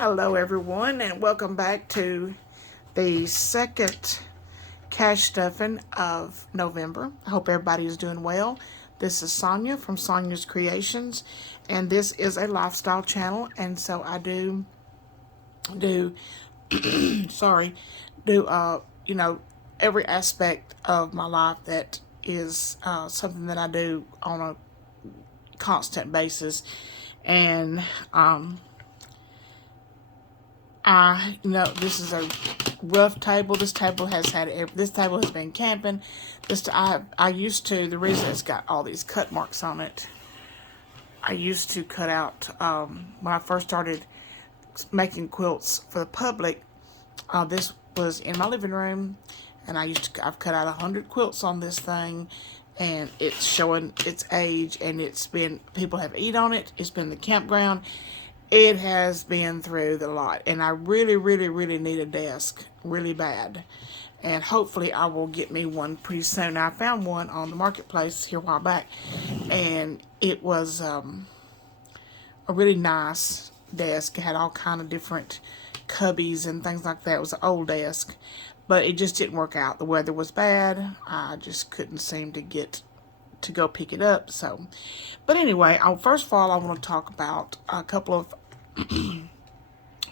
Hello everyone, and welcome back to the second cash stuffing of November. I hope everybody is doing well. This is Sonia from Sonyas Creations, and this is a lifestyle channel, and so I do sorry, do every aspect of my life that is something that I do on a constant basis. And this is a rough table. This table has been camping. I used to, the reason it's got all these cut marks on it, I used to cut out, when I first started making quilts for the public, this was in my living room, and I've cut out 100 quilts on this thing, and it's showing its age, and people have eaten on it. It's been the campground. It has been through the lot, and I really, really, really need a desk really bad, and hopefully I will get me one pretty soon. I found one on the marketplace here a while back, and it was a really nice desk. It had all kind of different cubbies and things like that. It was an old desk, but it just didn't work out. The weather was bad. I just couldn't seem to get to go pick it up. But anyway, first of all, I want to talk about a couple of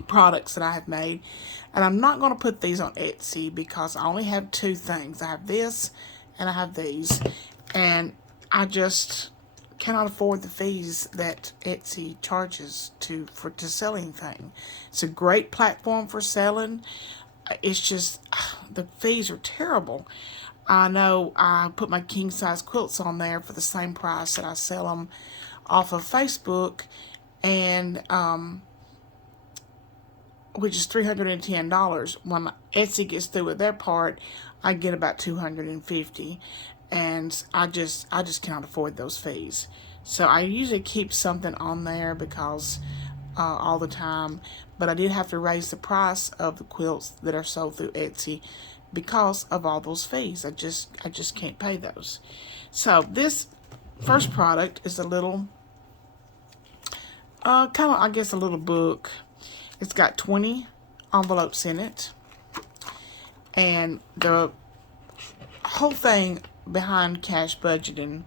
products that I have made, and I'm not going to put these on Etsy because I only have two things. I have this and I have these, and I just cannot afford the fees that Etsy charges to sell anything. It's a great platform for selling. It's just the fees are terrible. I know I put my king size quilts on there for the same price that I sell them off of Facebook, and which is $310. When Etsy gets through with their part, I get about $250, and I just cannot afford those fees. So I usually keep something on there because all the time, but I did have to raise the price of the quilts that are sold through Etsy because of all those fees. I just can't pay those. So this first product is a little kind of, I guess, a little book. It's got 20 envelopes in it, and the whole thing behind cash budgeting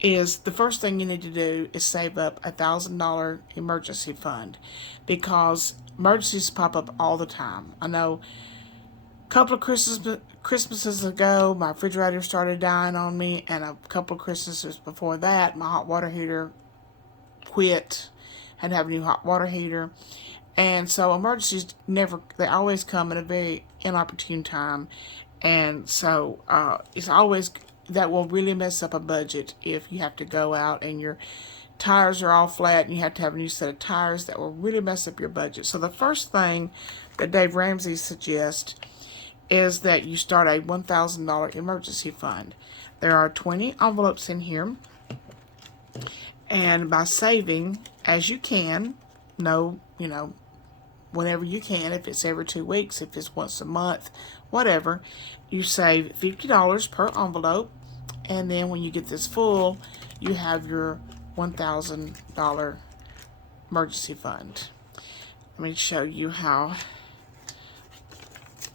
is the first thing you need to do is save up $1,000 emergency fund, because emergencies pop up all the time. I know a couple of Christmases ago, my refrigerator started dying on me, and a couple of Christmases before that, my hot water heater quit. Had to have a new hot water heater. And so emergencies they always come at a very inopportune time. And so it's always, that will really mess up a budget if you have to go out and your tires are all flat and you have to have a new set of tires. That will really mess up your budget. So the first thing that Dave Ramsey suggests is that you start a $1,000 emergency fund. There are 20 envelopes in here, and by saving as you can, whenever you can, if it's every 2 weeks, if it's once a month, whatever, you save $50 per envelope, and then when you get this full, you have your $1,000 emergency fund. Let me show you how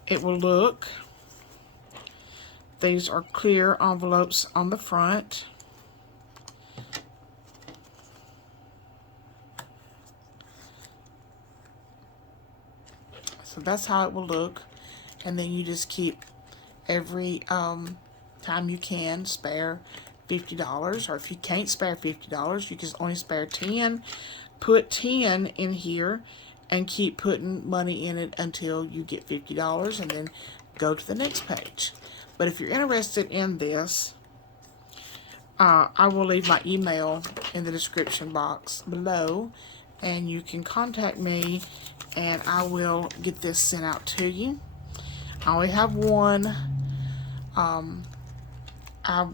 it will look. These are clear envelopes on the front. So that's how it will look. And then you just keep every time you can spare $50, or if you can't spare $50, you can only spare 10. Put 10 in here and keep putting money in it until you get $50, and then go to the next page. But if you're interested in this, I will leave my email in the description box below, and you can contact me, and I will get this sent out to you. I only have one. I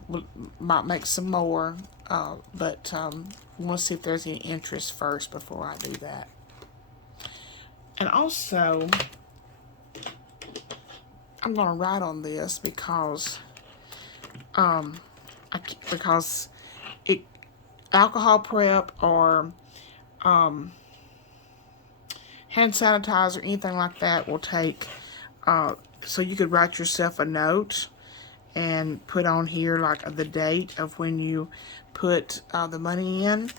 might make some more, but I want to see if there's any interest first before I do that. And also, I'm going to write on this because alcohol prep or hand sanitizer, anything like that will take, so you could write yourself a note and put on here like the date of when you put the money in.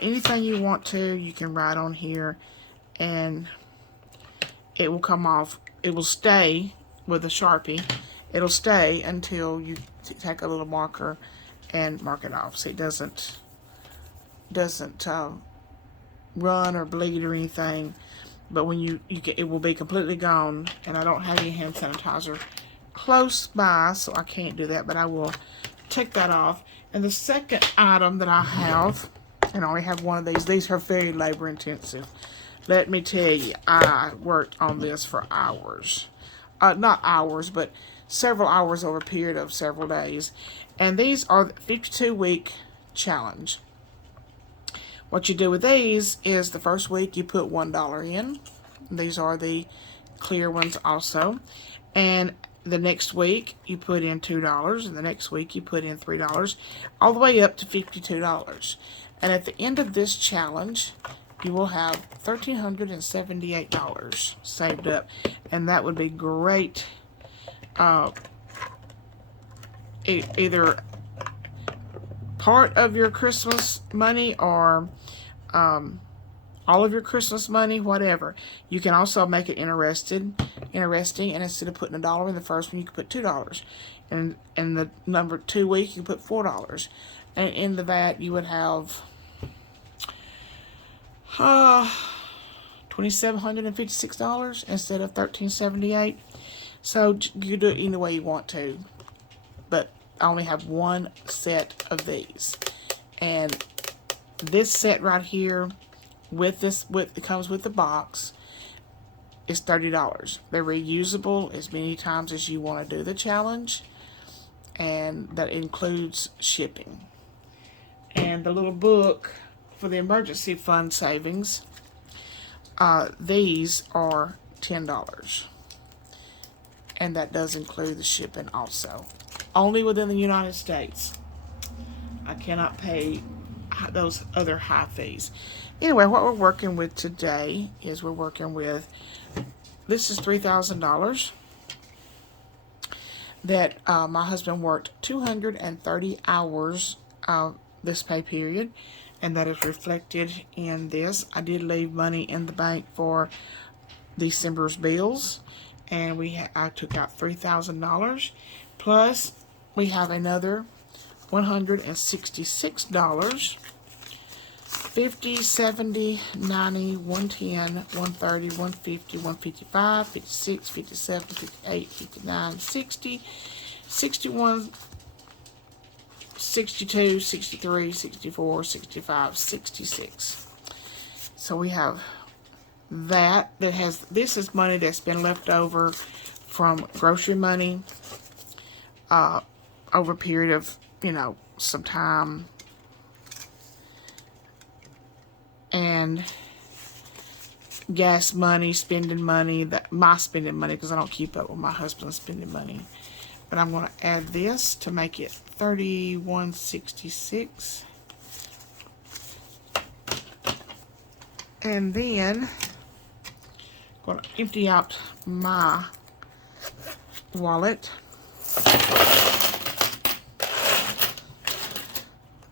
Anything you want to, you can write on here, and it will come off. It will stay with a Sharpie. It'll stay until you take a little marker and mark it off, so it doesn't run or bleed or anything. But when you get, it will be completely gone. And I don't have any hand sanitizer close by, so I can't do that, but I will take that off. And the second item that I have, and I only have one of these are very labor intensive. Let me tell you, I worked on this for hours. Not hours, but several hours over a period of several days. And these are the 52-week challenge. What you do with these is the first week you put $1 in. These are the clear ones also. And the next week you put in $2, and the next week you put in $3, all the way up to $52. And at the end of this challenge, you will have $1,378 saved up, and that would be great. Either part of your Christmas money or all of your Christmas money, whatever. You can also make it interesting, and instead of putting $1 in the first one, you can put $2. And in the number 2 week, you can put $4. And into that, you would have $2,756 instead of $1,378. So you do it any way you want to, but I only have one set of these. And this set right here, it comes with the box, is $30. They're reusable as many times as you want to do the challenge, and that includes shipping. And the little book for the emergency fund savings, these are $10, and that does include the shipping also. Only within the United States. I cannot pay those other high fees. Anyway, what we're working with today is this is $3,000 that my husband worked 230 hours this pay period, and that is reflected in this. I did leave money in the bank for December's bills, and I took out $3,000, plus we have another $166, 50, 70, 90, 110, 130, 150, 155, 56, 57, 58, 59, 60, 61, 62, 63, 64, 65, 66. So we have this is money that's been left over from grocery money over a period of, some time. And gas money, spending money, my spending money, because I don't keep up with my husband's spending money. But I'm going to add this to make it $31.66. And then I'm going to empty out my wallet.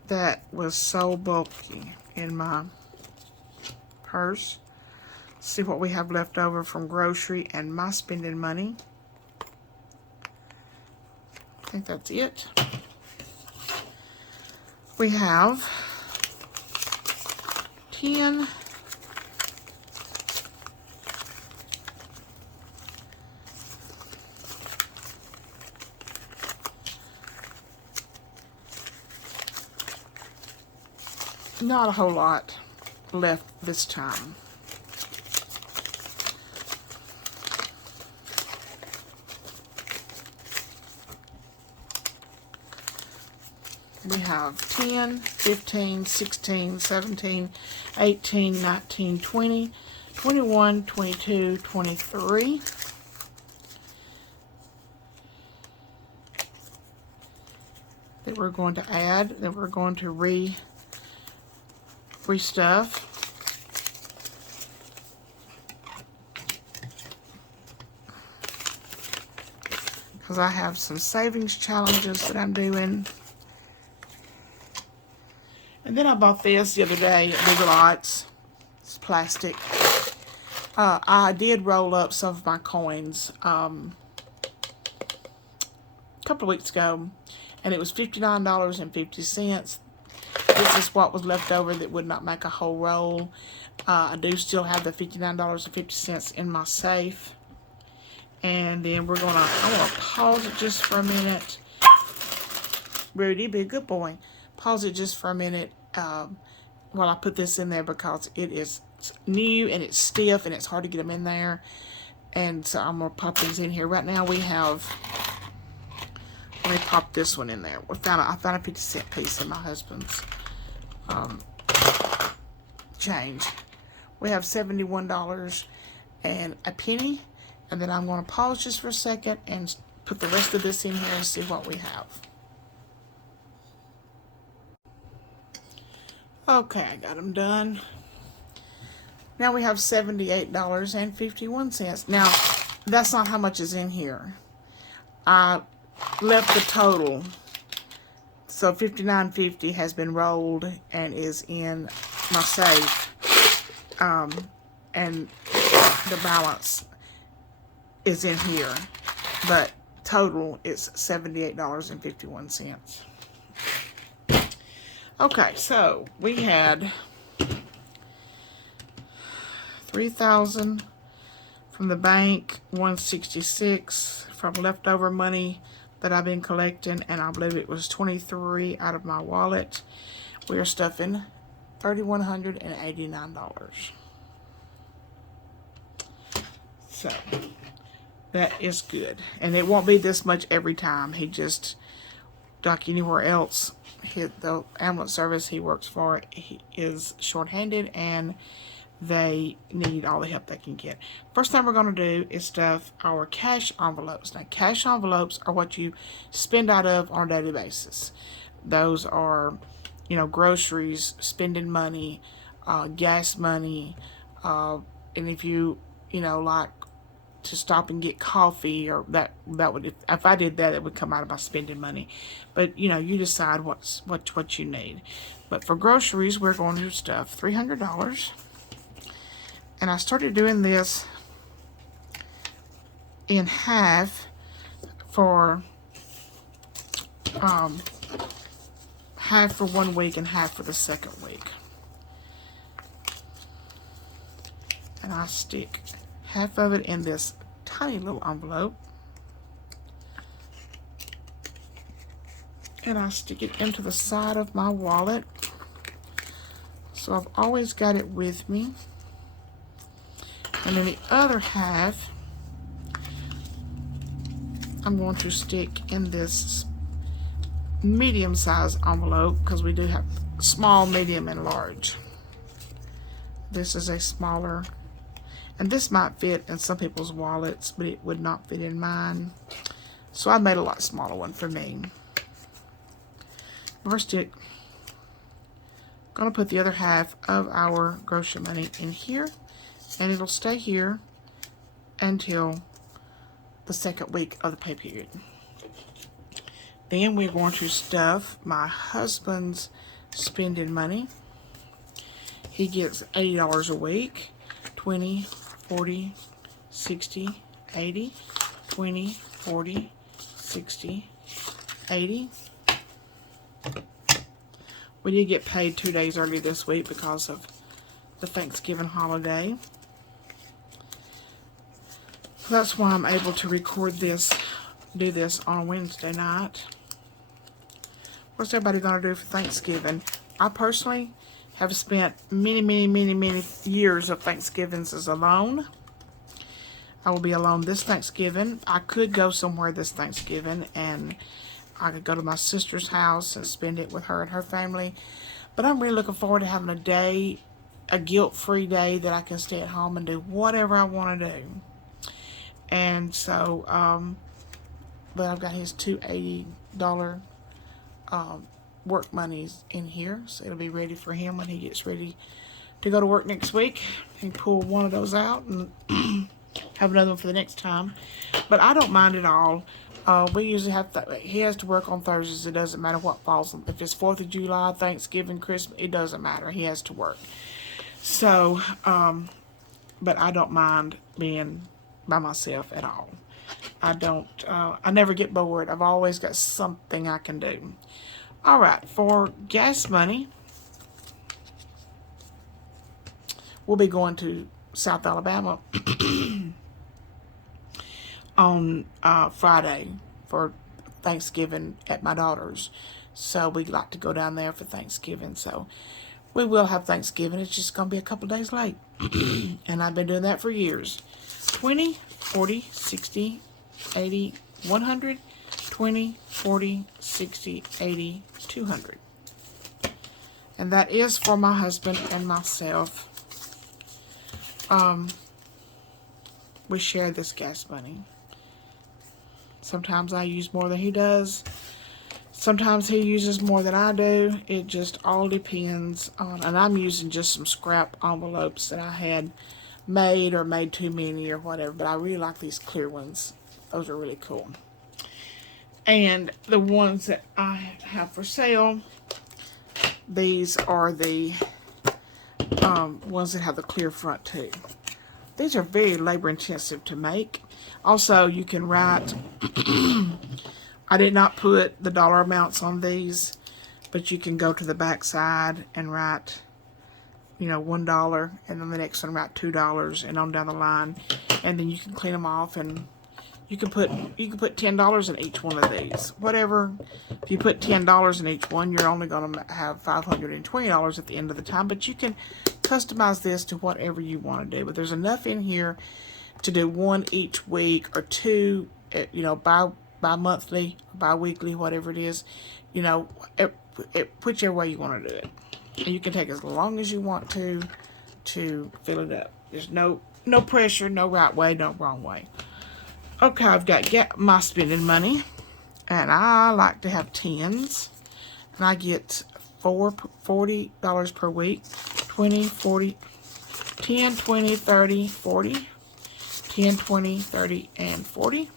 That was so bulky in my purse. See what we have left over from grocery and my spending money. I think that's it. We have 10 not a whole lot left this time. We have 10, 15, 16, 17, 18, 19, 20, 21, 22, 23. That we're going to add, that we're going to restuff. because I have some savings challenges that I'm doing. And then I bought this the other day at Big Lots. It's plastic. I did roll up some of my coins a couple of weeks ago, and it was $59.50. This is what was left over that would not make a whole roll. I do still have the $59.50 in my safe. And then I'm gonna pause it just for a minute. Rudy, be a good boy. Pause it just for a minute while I put this in there, because it is new and it's stiff and it's hard to get them in there. And so I'm gonna pop these in here. Right now we have, let me pop this one in there. I found a 50-cent piece in my husband's change. We have $71 and a penny. And then I'm going to pause just for a second and put the rest of this in here and see what we have. Okay, I got them done. Now we have $78.51. Now, that's not how much is in here. I left the total. So $59.50 has been rolled and is in my safe. And the balance is in here, but total is $78.51. Okay, so we had $3,000 from the bank, $166 from leftover money that I've been collecting, and I believe it was $23 out of my wallet. We are stuffing $3,189. So that is good. And it won't be this much every time. He just, like anywhere else, the ambulance service he works for, he is short-handed and they need all the help they can get. First thing we're going to do is stuff our cash envelopes. Now, cash envelopes are what you spend out of on a daily basis. Those are, you know, groceries, spending money, gas money, and if you know, like, to stop and get coffee, or that would, if I did that, it would come out of my spending money. But you know, you decide what you need. But for groceries, we're going to stuff $300, and I started doing this in half for half for 1 week and half for the second week. And I stick half of it in this tiny little envelope, and I stick it into the side of my wallet, so I've always got it with me. And then the other half I'm going to stick in this medium-sized envelope, because we do have small, medium, and large. This is a smaller, and this might fit in some people's wallets, but it would not fit in mine. So I made a lot smaller one for me. First, I'm going to put the other half of our grocery money in here, and it'll stay here until the second week of the pay period. Then we're going to stuff my husband's spending money. He gets $80 a week. 20, 40, 60, 80, 20, 40, 60, 80. We did get paid 2 days early this week because of the Thanksgiving holiday. That's why I'm able to record this, do this on Wednesday night. What's everybody going to do for Thanksgiving? I personally have spent many years of Thanksgivings as alone. I will be alone this Thanksgiving. I could go somewhere this Thanksgiving, and I could go to my sister's house and spend it with her and her family. But I'm really looking forward to having a day, a guilt-free day that I can stay at home and do whatever I want to do. And so, but I've got his two $80 work monies in here, so it'll be ready for him when he gets ready to go to work next week. He can pull one of those out and have another one for the next time. But I don't mind at all We usually have, he has to work on Thursdays. It doesn't matter what falls on. If it's 4th of July, Thanksgiving, Christmas, it doesn't matter. He has to work. So, but I don't mind being by myself at all. I don't, I never get bored. I've always got something I can do. All right, for gas money, we'll be going to South Alabama on Friday for Thanksgiving at my daughter's. So we'd like to go down there for Thanksgiving. So we will have Thanksgiving. It's just going to be a couple days late. And I've been doing that for years. 20, 40, 60, 80, 100, 20, 40, 60, 80, 200. And that is for my husband and myself. We share this gas money. Sometimes I use more than he does. Sometimes he uses more than I do. It just all depends on, and I'm using just some scrap envelopes that I had made or made too many or whatever, but I really like these clear ones. Those are really cool. And the ones that I have for sale, these are the ones that have the clear front too. These are very labor intensive to make. Also, you can write, I did not put the dollar amounts on these, but you can go to the back side and write, you know, $1, and then the next one write $2, and on down the line, and then you can clean them off, and you can put $10 in each one of these. Whatever, if you put $10 in each one, you're only going to have $520 at the end of the time, but you can customize this to whatever you want to do. But there's enough in here to do one each week or two, you know, bi-monthly, bi-weekly, whatever it is, you know, whichever way you want to do it. And you can take as long as you want to fill it up. There's no pressure, no right way, no wrong way. Okay, I've got my spending money, and I like to have tens, and I get $40 per week, 20, 40, 10, 20, 30, 40, 10, 20, 30, and 40.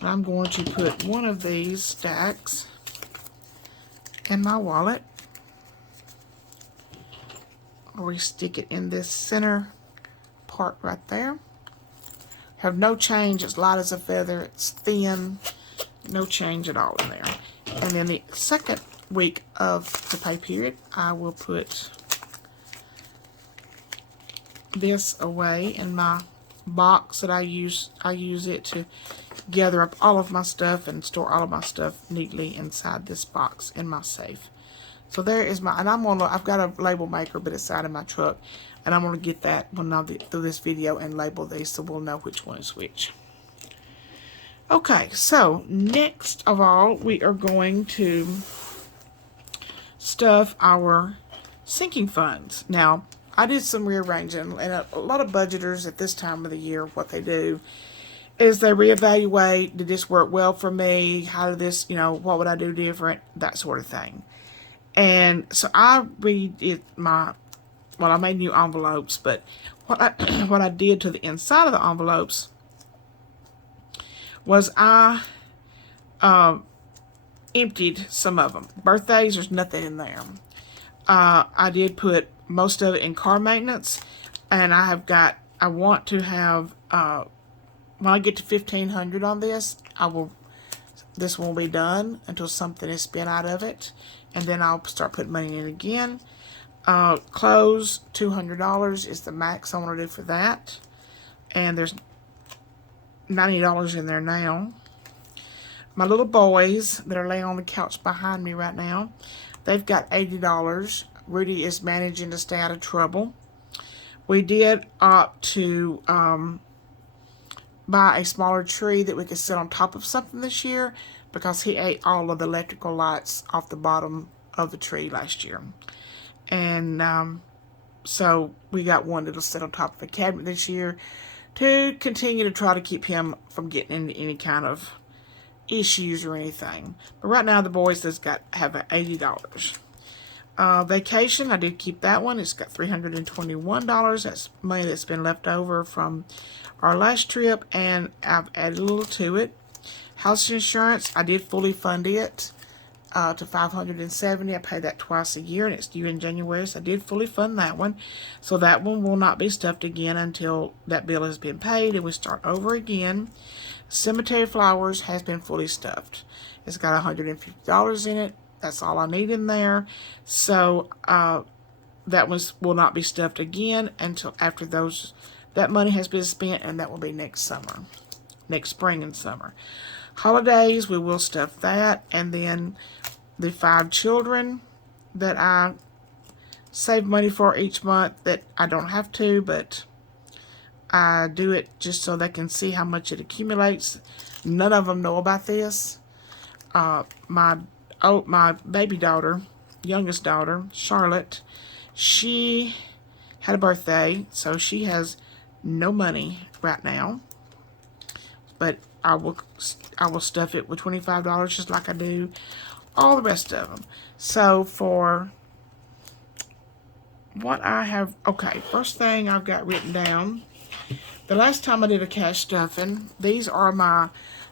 And I'm going to put one of these stacks in my wallet. We stick it in this center part right there. Have no change. It's light as a feather. It's thin. No change at all in there. And then the second week of the pay period, I will put this away in my box that I use it to gather up all of my stuff and store all of my stuff neatly inside this box in my safe. So there is my, and I've got a label maker, but it's out of my truck, and I'm gonna get that when I do this video and label these so we'll know which one is which. Okay, so next of all, we are going to stuff our sinking funds. Now, I did some rearranging, and a lot of budgeters at this time of the year, what they do is they reevaluate, did this work well for me? How did this, you know, what would I do different? That sort of thing. And so I redid I made new envelopes, but what I did to the inside of the envelopes was I emptied some of them. Birthdays, there's nothing in there. I did put most of it in car maintenance, and I want to have, when I get to 1,500 on this, this will be done until something is spent out of it, and then I'll start putting money in again. Clothes, $200 is the max I want to do for that, and there's $90 in there now. My little boys that are laying on the couch behind me right now, they've got $80. Rudy is managing to stay out of trouble. We did opt to buy a smaller tree that we could sit on top of something this year because he ate all of the electrical lights off the bottom of the tree last year. And so we got one that'll sit on top of the cabinet this year to continue to try to keep him from getting into any kind of issues or anything. But right now the boys have $80. Vacation, I did keep that one. It's got $321. That's money that's been left over from our last trip, and I've added a little to it. House insurance, I did fully fund it to $570. I pay that twice a year, and it's due in January, so I did fully fund that one. So that one will not be stuffed again until that bill has been paid, and we start over again. Cemetery flowers has been fully stuffed. It's got $150 in it. That's all I need in there. So that one will not be stuffed again until after that money has been spent, and that will be next summer, next spring and summer. Holidays, we will stuff that, and then the 5 children that I save money for each month that I don't have to, but I do it just so they can see how much it accumulates. None of them know about this. My baby daughter, youngest daughter, Charlotte, she had a birthday, so she has no money right now. But I will stuff it with $25 just like I do all the rest of them. So for what I have, okay, first thing I've got written down, the last time I did a cash stuffing, these are my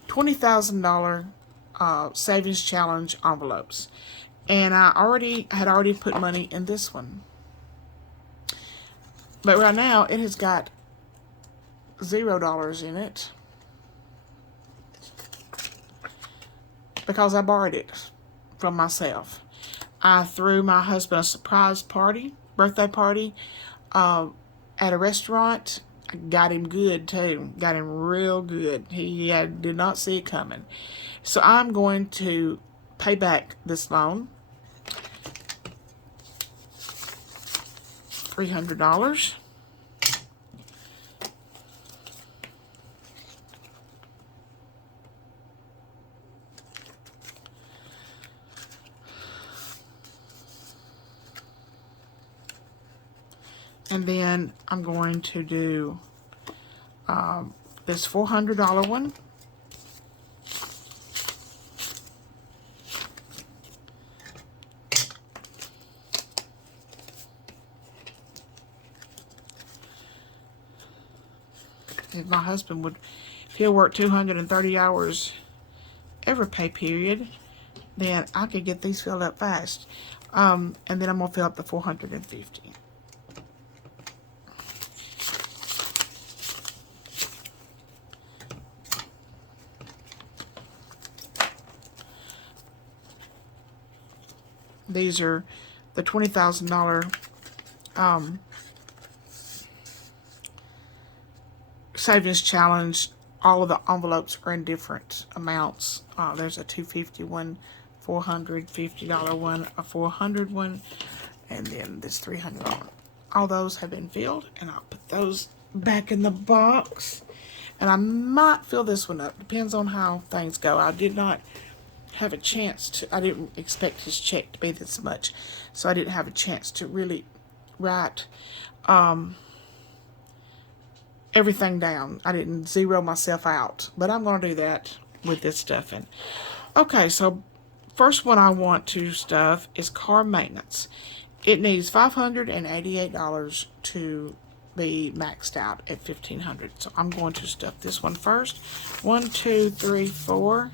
$20,000 savings challenge envelopes. And I had already put money in this one. But right now it has got $0 in it, because I borrowed it from myself. I threw my husband a surprise birthday party, at a restaurant. I got him good too. Got him real good. He did not see it coming. So I'm going to pay back this loan. $300. And then I'm going to do this $400 one. If my husband would, if he'll work 230 hours every pay period, then I could get these filled up fast. And then I'm going to fill up the 450. These are the $20,000 savings challenge. All of the envelopes are in different amounts. There's a $250 one, $450 one, a $400 one, and then this $300. All those have been filled, and I'll put those back in the box. And I might fill this one up. Depends on how things go. I did not have a chance to, I didn't expect his check to be this much, so I didn't have a chance to really write everything down. I didn't zero myself out, but I'm going to do that with this stuffing. Okay, so first one I want to stuff is car maintenance. It needs $588 to be maxed out at $1,500. So I'm going to stuff this one first. 1, 2, 3, 4.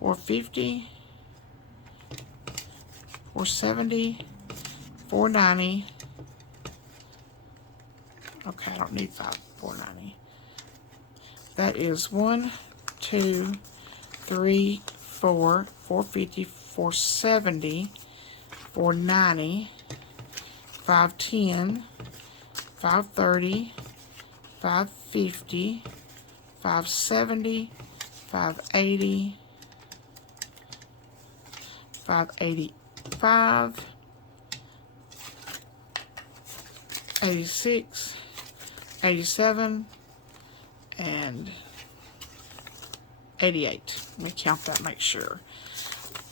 450, 470, 490. Okay, I don't need 490. That is 1, 2, 3, 4, 450, 470, 490, 510, 530, 550, 570, 580, 585, 86, 87, and 88. Let me count that, make sure.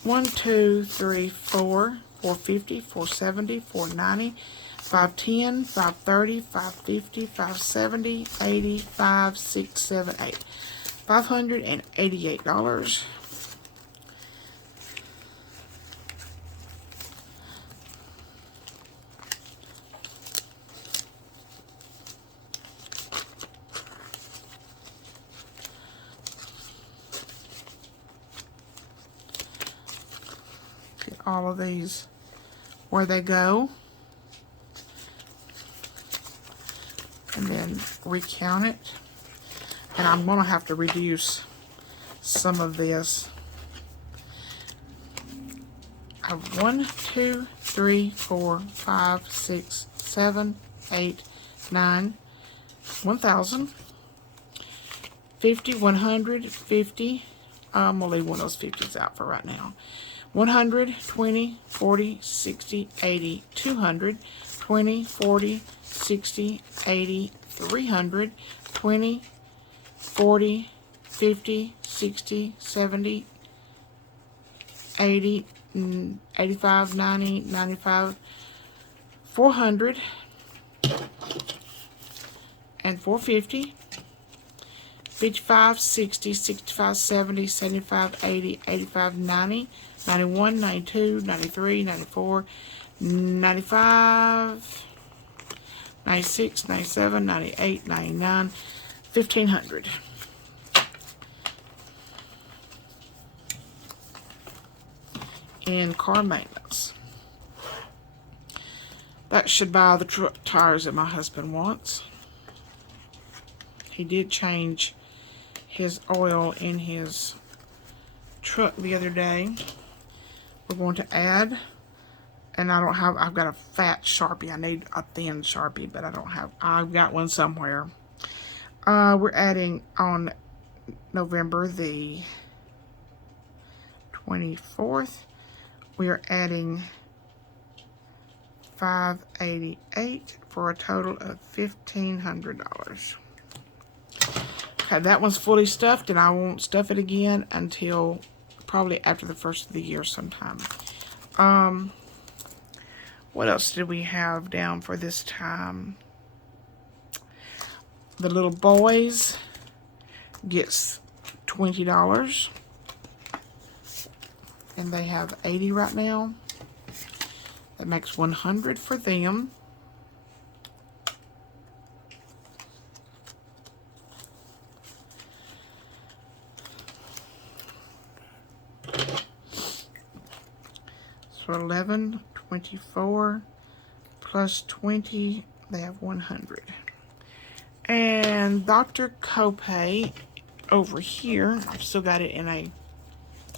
1, 2, 3, 4, 450, 470, 490, 510, 530, 550, 570, 80, 5, 6, 7, 8. $588. all of these where they go. And then recount it. And I'm going to have to reduce some of this. I have 1, 2, 3, 4, 5, 6, 7, 8, 9, 1,000, 50, 100, 50. I'm going to leave one of those 50s out for right now. 100, 20, 40, 60, 80, 200, 20, 40, 60, 80, 300, 20, 40, 50, 60, 70, 80, 85, 90, 95, 400, and 450, 55, 60, 65, 70, 75, 80, 85, 90, 91, 92, 93, 94, 95, 96, 97, 98, 99, 1,500. And car maintenance. That should buy the truck tires that my husband wants. He did change his oil in his truck the other day. We're going to add, and I've got a fat Sharpie. I need a thin Sharpie, but I've got one somewhere. We're adding on November the 24th. We are adding $588 for a total of $1,500. Okay, that one's fully stuffed, and I won't stuff it again until probably after the first of the year sometime. What else did we have down for this time? The little boys gets $20. And they have 80 right now. That makes 100 for them. So 11, 24 plus 20, they have 100. And Dr. Copay over here, I've still got it in a,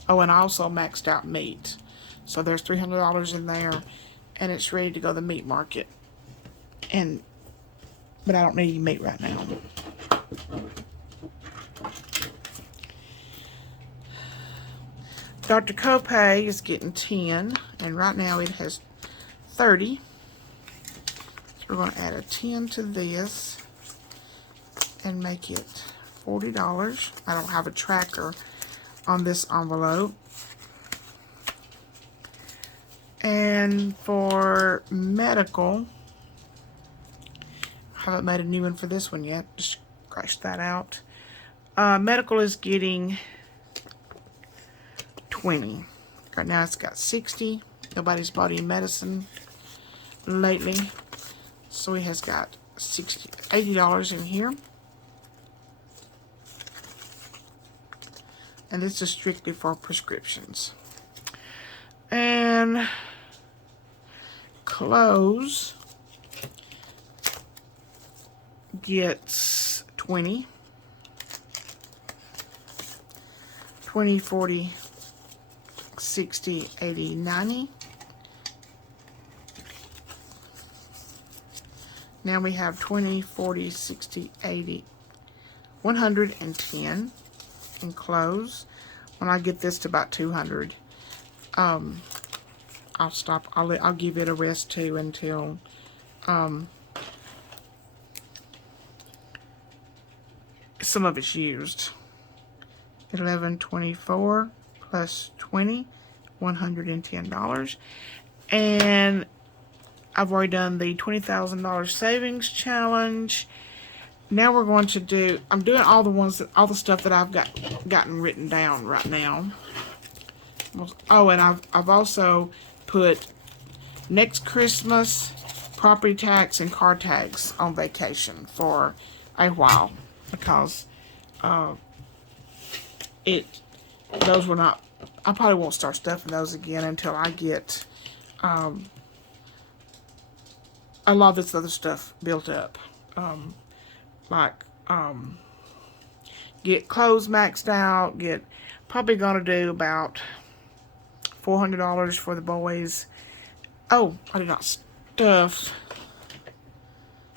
oh, and I also maxed out meat. So there's $300 in there, and it's ready to go to the meat market. But I don't need any meat right now. Dr. Copay is getting 10, and right now it has 30. So we're going to add a 10 to this and make it $40. I don't have a tracker on this envelope. And for medical, I haven't made a new one for this one yet. Just scratch that out. Medical is getting 20. Right now it's got 60. Nobody's bought any medicine lately. So he has got $80 in here. And this is strictly for prescriptions. And clothes gets 20. 20, 40, 60, 80, 90. Now we have 20, 40, 60, 80, 110 in clothes. When I get this to about 200, I'll stop. I'll give it a rest too until some of it's used. 1124 plus 20, $110. And I've already done the $20,000 savings challenge. Now we're going to do, I'm doing all the stuff that I've gotten written down right now. Oh, and I've also put next Christmas, property tax, and car tax on vacation for a while, because those were not I probably won't start stuffing those again until I get a lot of this other stuff built up. Like, get clothes maxed out, probably gonna do about $400 for the boys. Oh, I did not stuff.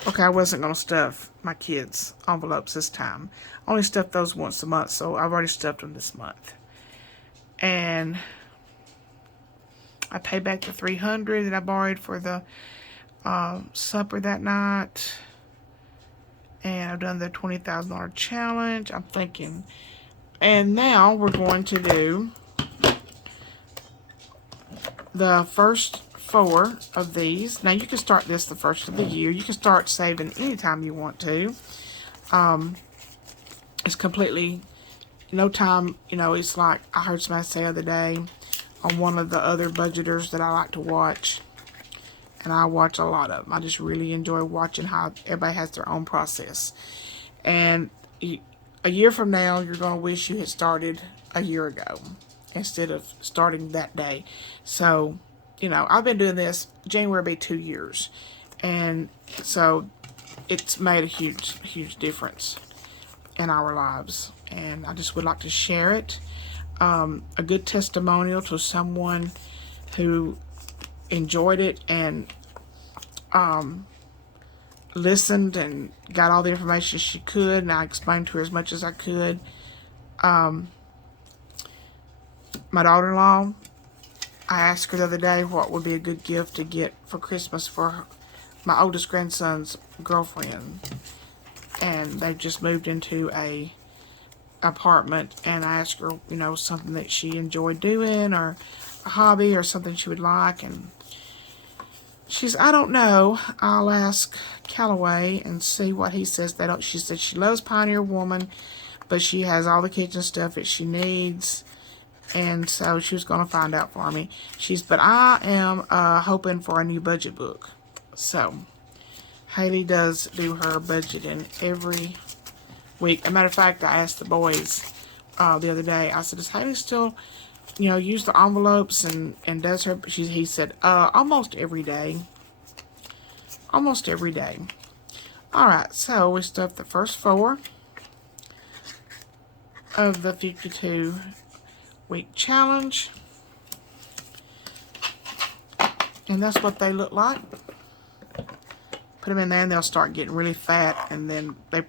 Okay, I wasn't gonna stuff my kids' envelopes this time. I only stuff those once a month, so I've already stuffed them this month. And I paid back the $300 that I borrowed for the supper that night. And I've done the $20,000 challenge. I'm thinking. And now we're going to do the first 4 of these. Now you can start this the first of the year. You can start saving anytime you want to. It's completely no time. You know, it's like I heard somebody say the other day on one of the other budgeters that I like to watch. And I watch a lot of them. I just really enjoy watching how everybody has their own process. And a year from now, you're going to wish you had started a year ago instead of starting that day. So, you know, I've been doing this. January will be 2 years. And so it's made a huge, huge difference in our lives. And I just would like to share it. A good testimonial to someone who enjoyed it and listened and got all the information she could, and I explained to her as much as I could. My daughter-in-law, I asked her the other day what would be a good gift to get for Christmas for my oldest grandson's girlfriend, and they've just moved into a apartment, and I asked her, you know, something that she enjoyed doing or a hobby or something she would like, and she's, I don't know. I'll ask Callaway and see what he says. She said she loves Pioneer Woman, but she has all the kitchen stuff that she needs, and so she was going to find out for me. But I am hoping for a new budget book. So Haley does do her budgeting every week. As a matter of fact, I asked the boys the other day. I said, "Does Haley still, you know, use the envelopes and does her?" He said, "Almost every day. Almost every day." All right, so we stuffed the first 4 of the 52-week challenge, and that's what they look like. Put them in there, and they'll start getting really fat, and then I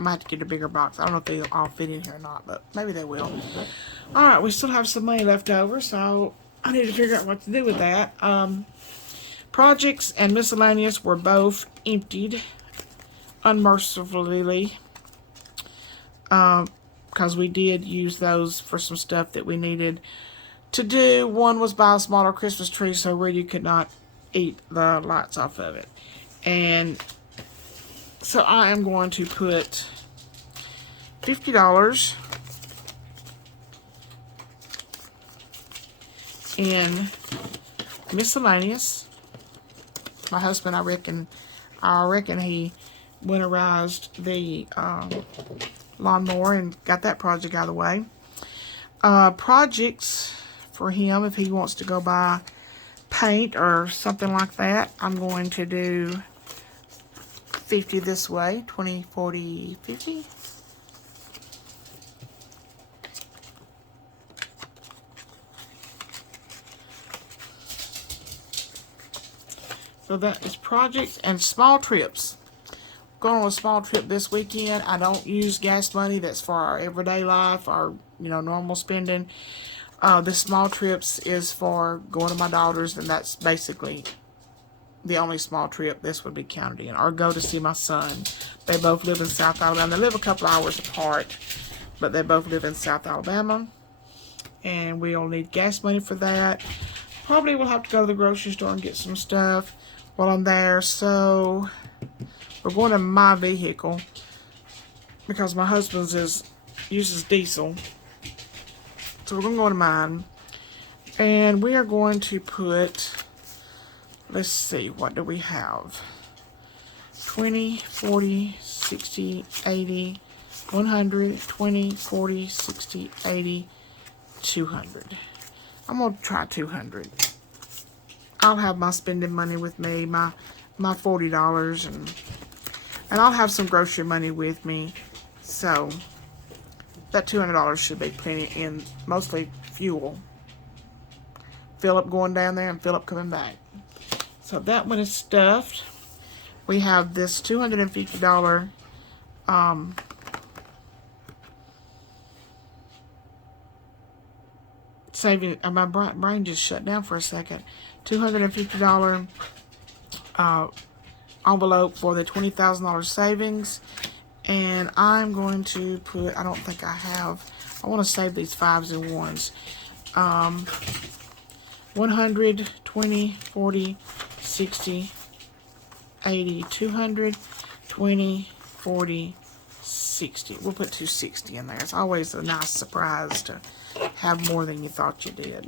might have to get a bigger box. I don't know if they'll all fit in here or not, but maybe they will. All right, we still have some money left over, so I need to figure out what to do with that. Projects and miscellaneous were both emptied unmercifully because we did use those for some stuff that we needed to do. One was buy a smaller Christmas tree so Rudy could not eat the lights off of it. And so I am going to put $50 in miscellaneous. My husband, I reckon he winterized the lawnmower and got that project out of the way. Projects for him, if he wants to go buy paint or something like that, I'm going to do 50 this way. 20, 40, 50. So that is projects and small trips. Going on a small trip this weekend. I don't use gas money. That's for our everyday life, our normal spending. The small trips is for going to my daughter's, and that's basically the only small trip this would be counted in. Or go to see my son. They both live in South Alabama. They live a couple hours apart, but they both live in South Alabama. And we'll need gas money for that. Probably we'll have to go to the grocery store and get some stuff while I'm there. So we're going to my vehicle because my husband's uses diesel. So we're going to go to mine. And we are going to put, let's see, what do we have? 20, 40, 60, 80, 100, 20, 40, 60, 80, 200. I'm going to try 200. I'll have my spending money with me, my $40, and I'll have some grocery money with me. So that $200 should be plenty in mostly fuel. Fill up going down there and fill up coming back. So that one is stuffed. We have this $250 saving. My brain just shut down for a second. $250 envelope for the $20,000 savings. And I'm going to put, I don't think I have, I want to save these 5s and 1s. 100, 20, 40, 60, 80, 200, 20, 40, 60. We'll put 260 in there. It's always a nice surprise to have more than you thought you did.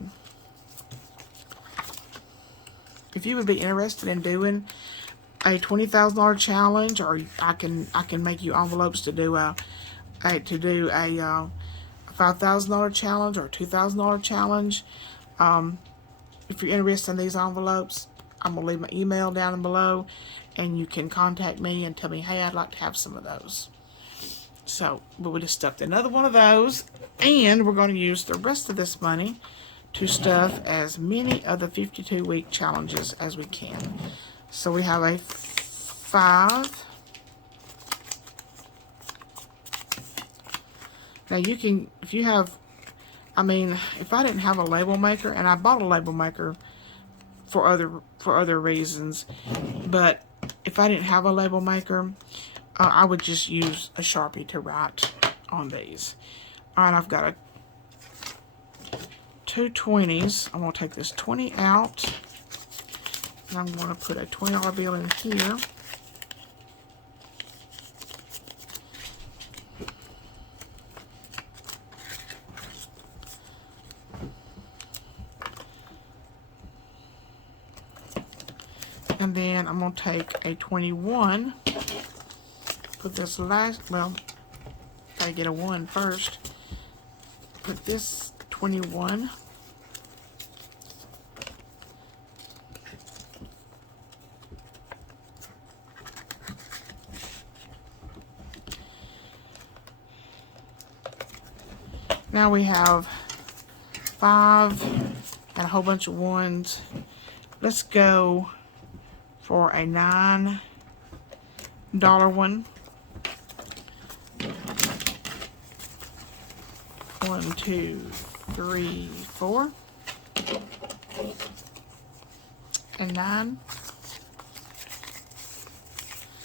If you would be interested in doing a $20,000 challenge, or I can make you envelopes to do a $5,000 challenge or a $2,000 challenge. If you're interested in these envelopes, I'm gonna leave my email down below, and you can contact me and tell me, hey, I'd like to have some of those. So, but we just stuffed another one of those, and we're going to use the rest of this money to stuff as many of the 52-week challenges as we can. So we have a 5. Now you can, if you have, I mean, if I didn't have a label maker, and I bought a label maker for other reasons, but if I didn't have a label maker, I would just use a Sharpie to write on these. Alright, I've got two 20s. I'm going to take this 20 out, and I'm going to put a $20 bill in here. And then I'm going to take a 21, put this last, well, gotta get a 1 first. Put this 21. Now we have 5 and a whole bunch of 1s. Let's go for a $9 one. 1, 2, 3, 4. And 9.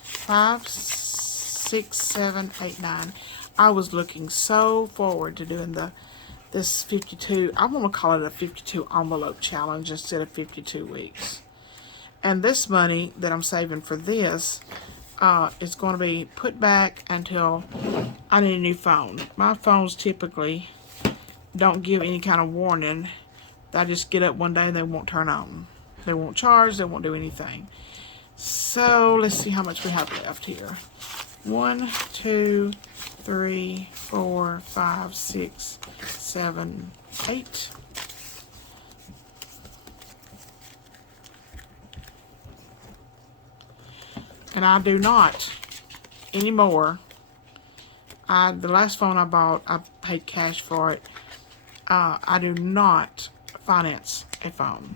5, 6, 7, 8, 9. I was looking so forward to doing this 52. I'm going to call it a 52 envelope challenge instead of 52 weeks. And this money that I'm saving for this is going to be put back until I need a new phone. My phones typically don't give any kind of warning. I just get up one day and they won't turn on. They won't charge, they won't do anything. So let's see how much we have left here. 1, 2, 3, 4, 5, 6, 7, 8. And I do not anymore. The last phone I bought, I paid cash for it. I do not finance a phone.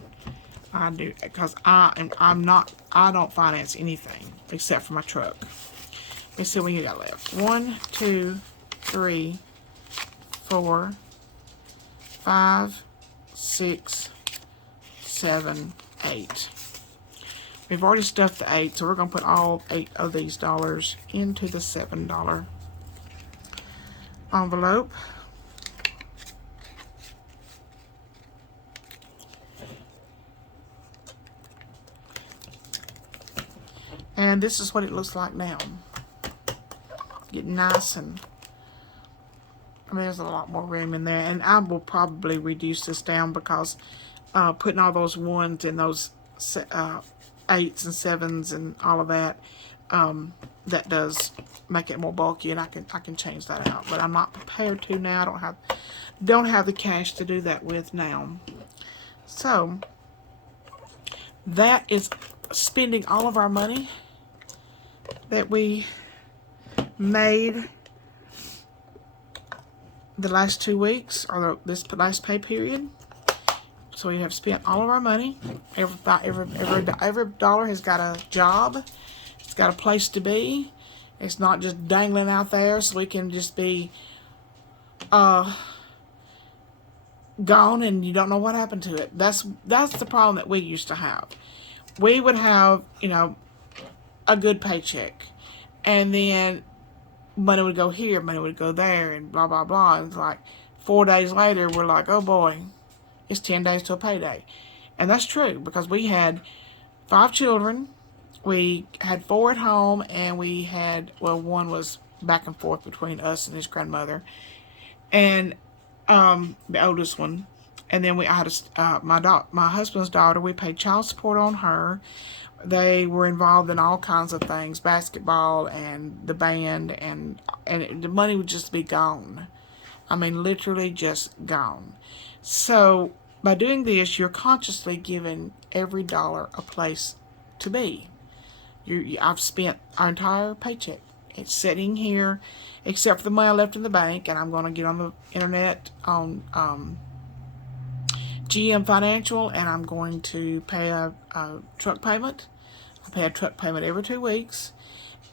I do, because I don't finance anything except for my truck. Let's see what we got left. 1, 2, 3, 4, 5, 6, 7, 8. We've already stuffed the 8, so we're going to put all 8 of these dollars into the $7 envelope. And this is what it looks like now. Getting nice, and I mean, there's a lot more room in there, and I will probably reduce this down because putting all those 1s and those 8s and 7s and all of that, that does make it more bulky, and I can change that out. But I'm not prepared to now. I don't have the cash to do that with now. So that is spending all of our money that we made the last 2 weeks, or this last pay period. So we have spent all of our money. Every dollar has got a job. It's got a place to be. It's not just dangling out there so we can just be gone and you don't know what happened to it. That's the problem that we used to have. We would have, a good paycheck, and then money would go here, money would go there, and blah, blah, blah. And it's like 4 days later, we're like, oh boy, it's 10 days to a payday. And that's true, because we had 5 children. We had 4 at home, and we had, well, one was back and forth between us and his grandmother, and the oldest one. And then I had my husband's daughter. We paid child support on her. They were involved in all kinds of things, basketball and the band, and the money would just be gone. I mean, literally just gone. So by doing this, you're consciously giving every dollar a place to be. I've spent our entire paycheck. It's sitting here, except for the money I left in the bank, and I'm going to get on the internet on GM Financial, and I'm going to pay a truck payment. I pay a truck payment every 2 weeks,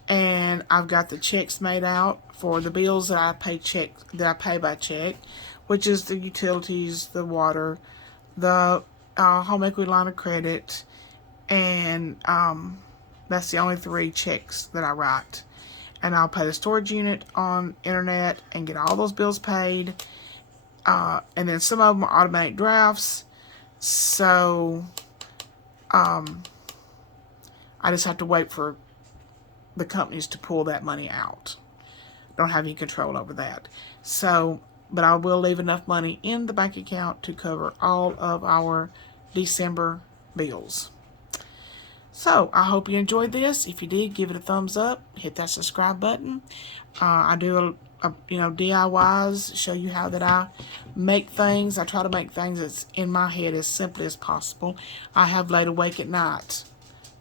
and I've got the checks made out for the bills that I pay by check, which is the utilities, the water, the home equity line of credit, and that's the only 3 checks that I write. And I'll pay the storage unit on internet and get all those bills paid. And then some of them are automatic drafts. So I just have to wait for the companies to pull that money out. Don't have any control over that. So, but I will leave enough money in the bank account to cover all of our December bills. So I hope you enjoyed this. If you did, give it a thumbs up. Hit that subscribe button. I do DIYs, show you how that I make things. I try to make things that's in my head as simply as possible. I have laid awake at night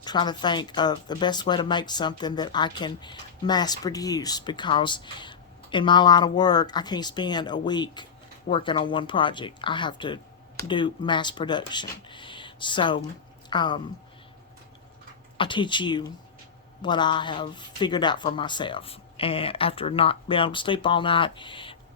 trying to think of the best way to make something that I can mass produce, because in my line of work, I can't spend a week working on one project. I have to do mass production. So I teach you what I have figured out for myself. And after not being able to sleep all night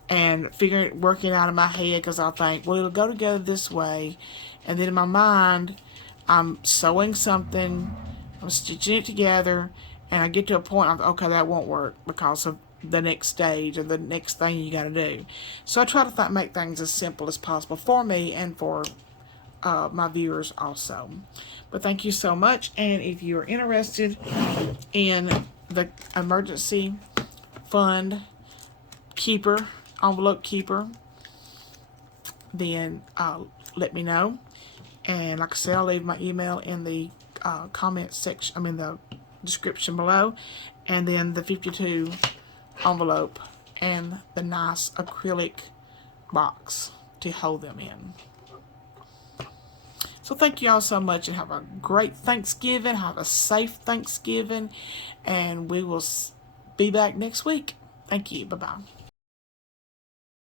and working out in my head, because I think, well, it'll go together this way. And then in my mind, I'm sewing something, I'm stitching it together, and I get to a point of, okay, that won't work because of the next stage or the next thing you got to do. So I try to make things as simple as possible for me and for my viewers also. But thank you so much. And if you're interested in the emergency fund keeper, envelope keeper, then let me know. And like I said, I'll leave my email in the comment section, the description below. And then the 52 envelope and the nice acrylic box to hold them in. So thank you all so much, and have a great Thanksgiving. Have a safe Thanksgiving, and we will be back next week. Thank you. Bye-bye.